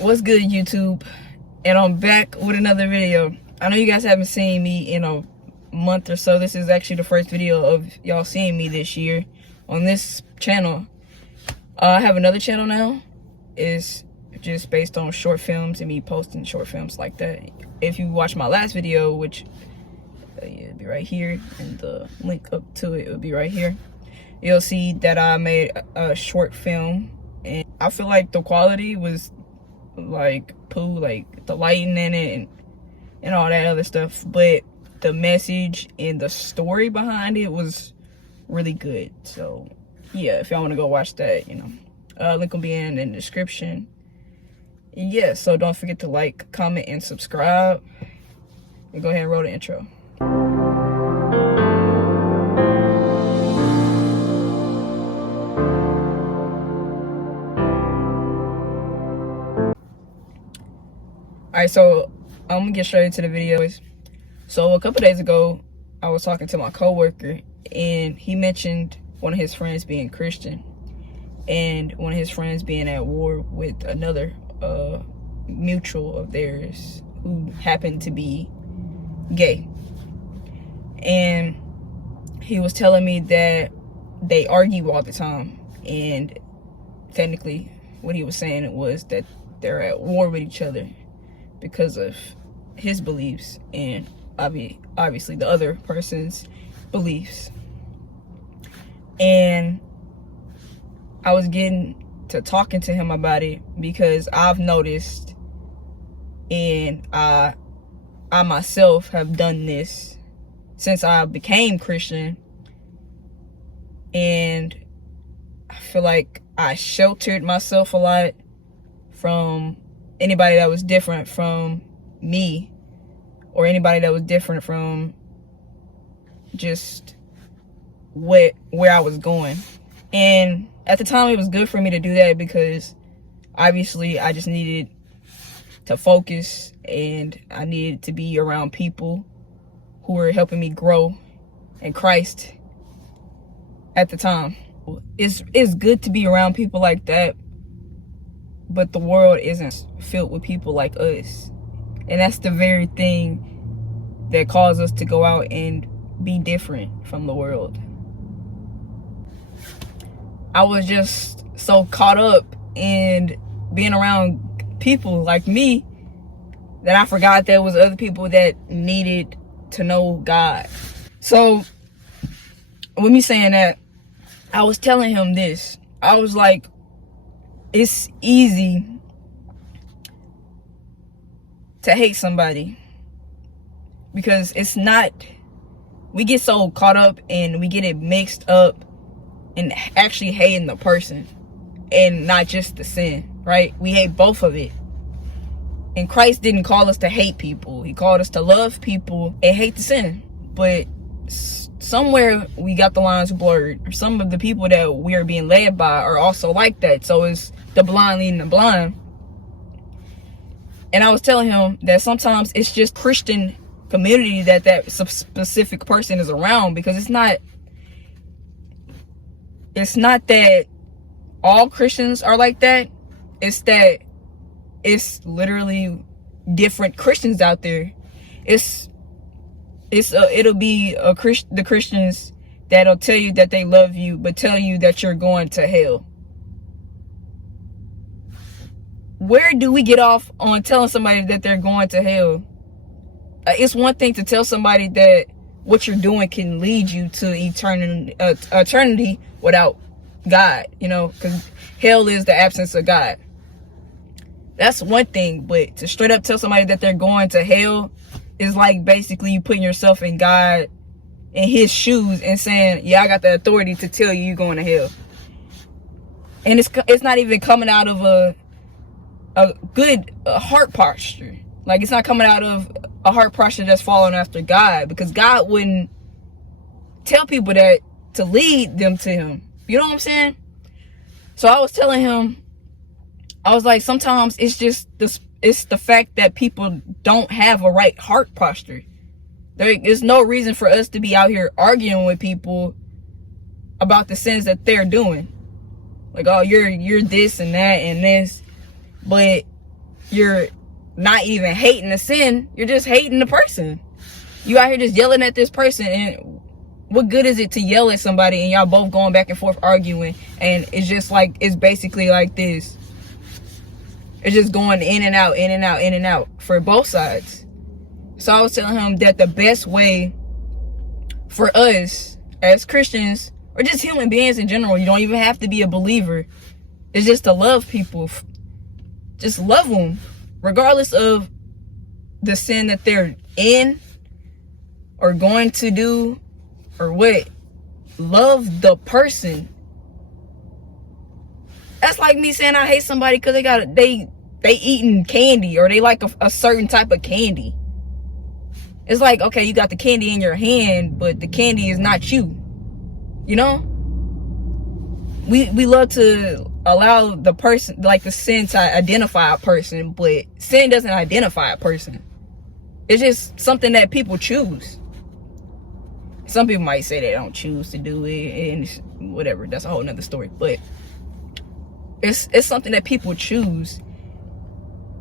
What's good, YouTube? And I'm back with another video. I know you guys haven't seen me in a month or so. This is actually the first video of y'all seeing me this year on this channel. I have another channel now. It's just based on short films and me posting short films like that. If you watch my last video, which it'll be right here, and the link up to it will be right here, you'll see that I made a short film, and I feel like the quality was like poo, like the lighting in it and all that other stuff, but the message and the story behind it was really good. So yeah, if y'all want to go watch that, you know, link will be in the description. And yeah, so don't forget to like, comment, and subscribe, and go ahead and roll the intro. Alright, so I'm gonna get straight into the video. So a couple days ago, I was talking to my coworker, and he mentioned one of his friends being Christian, and one of his friends being at war with another mutual of theirs who happened to be gay. And he was telling me that they argue all the time, and technically what he was saying was that they're at war with each other because of his beliefs and obviously the other person's beliefs. And I was getting to talking to him about it because I've noticed, and I myself have done this since I became Christian, and I feel like I sheltered myself a lot from anybody that was different from me, or anybody that was different from just where I was going. And at the time, it was good for me to do that because obviously I just needed to focus, and I needed to be around people who were helping me grow in Christ at the time. It's good to be around people like that, but the world isn't filled with people like us. And that's the very thing that caused us to go out and be different from the world. I was just so caught up in being around people like me that I forgot there was other people that needed to know God. So with me saying that, I was telling him this. I was like, it's easy to hate somebody because it's not, we get so caught up and we get it mixed up in actually hating the person and not just the sin, right? We hate both of it. And Christ didn't call us to hate people. He called us to love people and hate the sin. But somewhere we got the lines blurred, or some of the people that we are being led by are also like that. So it's the blind leading the blind. And I was telling him that sometimes it's just Christian community that specific person is around, because it's not that all Christians are like that. It's that it's literally different Christians out there. It'll be the Christians that'll tell you that they love you, but tell you that you're going to hell. Where do we get off on telling somebody that they're going to hell? It's one thing to tell somebody that what you're doing can lead you to eternity without God, you know, because hell is the absence of God. That's one thing, but to straight up tell somebody that they're going to hell is like basically you putting yourself in God, in his shoes, and saying, yeah, I got the authority to tell you you're going to hell. And it's not even coming out of a good heart posture. Like, it's not coming out of a heart posture that's following after God, because God wouldn't tell people that to lead them to him. You know what I'm saying? So I was telling him, I was like, sometimes it's just it's the fact that people don't have a right heart posture. There's no reason for us to be out here arguing with people about the sins that they're doing. Like, oh, you're this and that and this. But you're not even hating the sin, you're just hating the person. You out here just yelling at this person, and what good is it to yell at somebody and y'all both going back and forth arguing, and it's just like, it's basically like this. It's just going in and out, in and out, in and out for both sides. So I was telling him that the best way for us as Christians, or just human beings in general, you don't even have to be a believer, is just to love people. Just love them, regardless of the sin that they're in or going to do or what. Love the person. That's like me saying I hate somebody because they eating candy, or they like a certain type of candy. It's like, okay, you got the candy in your hand, but the candy is not you. You know? We love to allow the person, like the sin, to identify a person, but sin doesn't identify a person. It's just something that people choose. Some people might say they don't choose to do it, and whatever. That's a whole nother story. But it's something that people choose.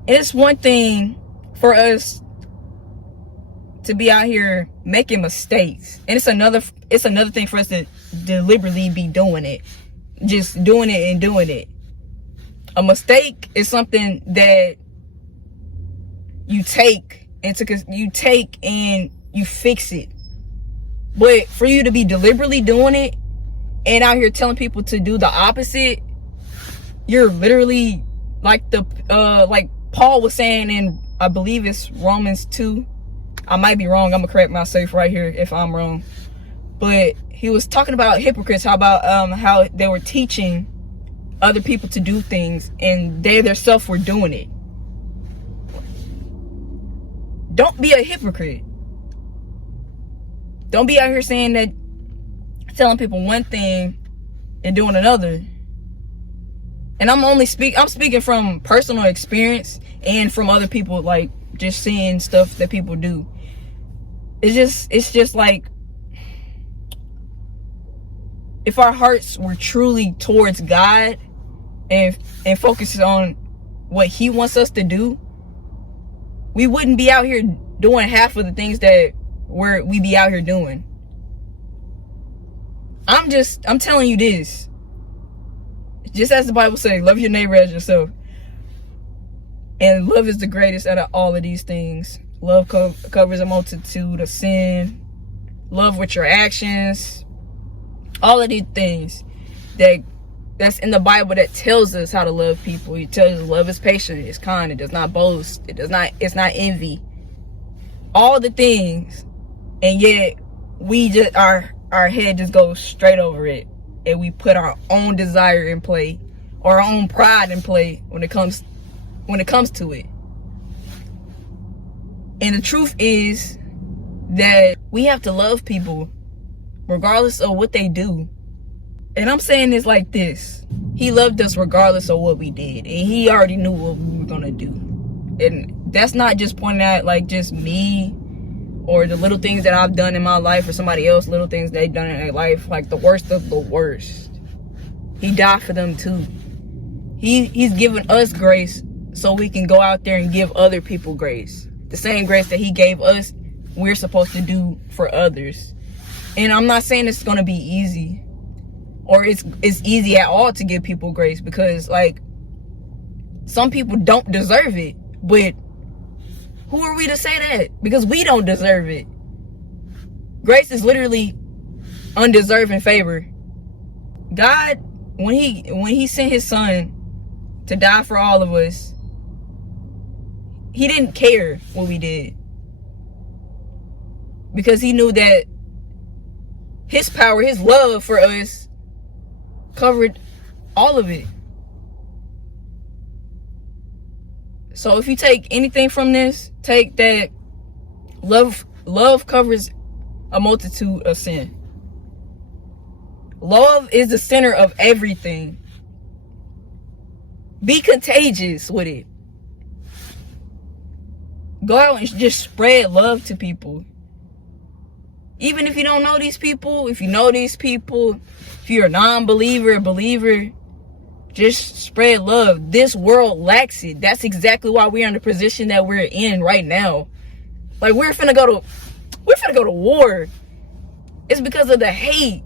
And it's one thing for us to be out here making mistakes, and it's another thing for us to deliberately be doing it, just doing it and doing it. A mistake is something that you take and you fix it. But for you to be deliberately doing it and out here telling people to do the opposite, you're literally like like Paul was saying in, I believe it's Romans 2. I might be wrong. I'm gonna correct myself right here if I'm wrong. But he was talking about hypocrites, how they were teaching other people to do things and they themselves were doing it. Don't be a hypocrite. Don't be out here saying that, telling people one thing and doing another. And I'm speaking from personal experience and from other people, like just seeing stuff that people do. It's just like, if our hearts were truly towards God and focused on what He wants us to do, we wouldn't be out here doing half of the things that we be out here doing. I'm telling you this. Just as the Bible says, love your neighbor as yourself. And love is the greatest out of all of these things. Love covers a multitude of sin. Love with your actions. All of these things that's in the Bible that tells us how to love people. It tells us love is patient, it's kind, it does not boast, it's not envy. All the things. And yet we just our head just goes straight over it. And we put our own desire in play, or our own pride in play when it comes to it. And the truth is that we have to love people regardless of what they do. And I'm saying this like this. He loved us regardless of what we did. And He already knew what we were gonna do. And that's not just pointing out like just me or the little things that I've done in my life, or somebody else little things they've done in their life, like the worst of the worst. He died for them too. He's given us grace so we can go out there and give other people grace. The same grace that He gave us, we're supposed to do for others. And I'm not saying it's gonna be easy, or it's easy at all to give people grace, because like some people don't deserve it. But who are we to say that? Because we don't deserve it. Grace is literally undeserving favor. God, when he sent His Son to die for all of us, He didn't care what we did, because He knew that His power, His love for us covered all of it. So if you take anything from this, take that love covers a multitude of sin. Love is the center of everything. Be contagious with it. Go out and just spread love to people. Even if you don't know these people, if you know these people, if you're a non-believer, a believer, Just spread love. This world lacks it. That's exactly why we're in the position that we're in right now. Like, we're finna go to war. It's because of the hate.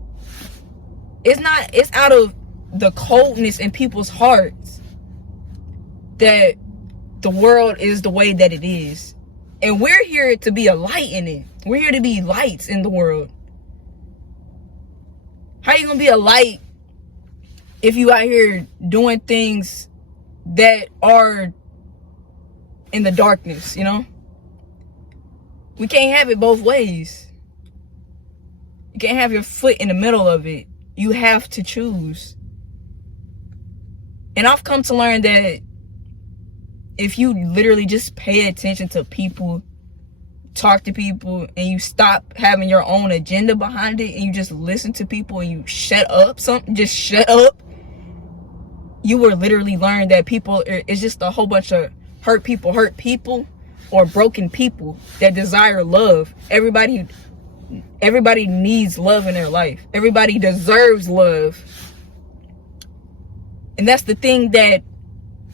It's out of the coldness in people's hearts that the world is the way that it is. And we're here to be a light in it. We're here to be lights in the world. How you gonna be a light if you out here doing things that are in the darkness, you know? We can't have it both ways. You can't have your foot in the middle of it. You have to choose. And I've come to learn that if you literally just pay attention to people, talk to people, and you stop having your own agenda behind it, and you just listen to people and you shut up, just shut up, you will literally learn that people, it's just a whole bunch of hurt people or broken people that desire love. Everybody needs love in their life. Everybody deserves love. And that's the thing that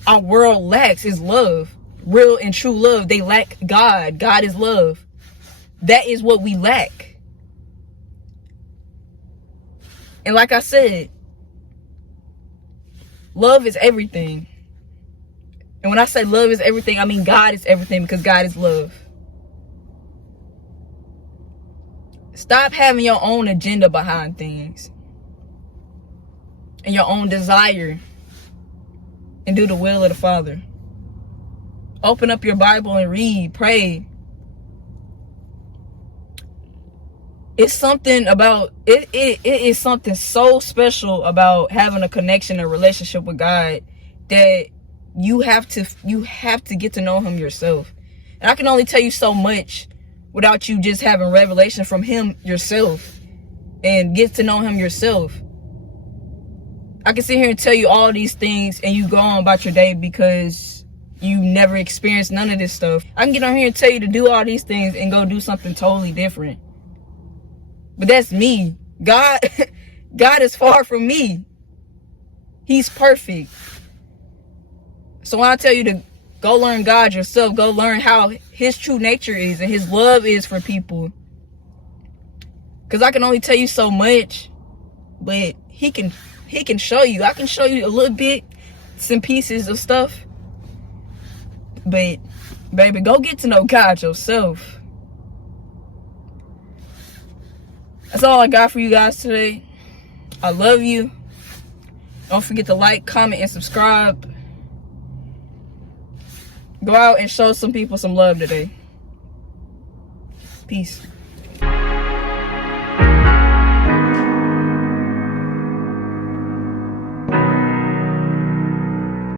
our world lacks, is love. Real and true love. They lack God. God is love. That is what we lack. And like I said, love is everything. And when I say love is everything, I mean God is everything, because God is love. Stop having your own agenda behind things and your own desire, and do the will of the Father. Open up your Bible and read, pray. It's something about it. It is something so special about having a connection, a relationship with God, that you have to get to know Him yourself. And I can only tell you so much without you just having revelation from Him yourself and get to know Him yourself. I can sit here and tell you all these things and you go on about your day because you never experienced none of this stuff. I can get on here and tell you to do all these things and go do something totally different. But that's me. God is far from me. He's perfect. So when I tell you to go learn God yourself, go learn how His true nature is and His love is for people. Because I can only tell you so much, but He can show you. I can show you a little bit, some pieces of stuff. But, baby, go get to know God yourself. That's all I got for you guys today. I love you. Don't forget to like, comment, and subscribe. Go out and show some people some love today. Peace.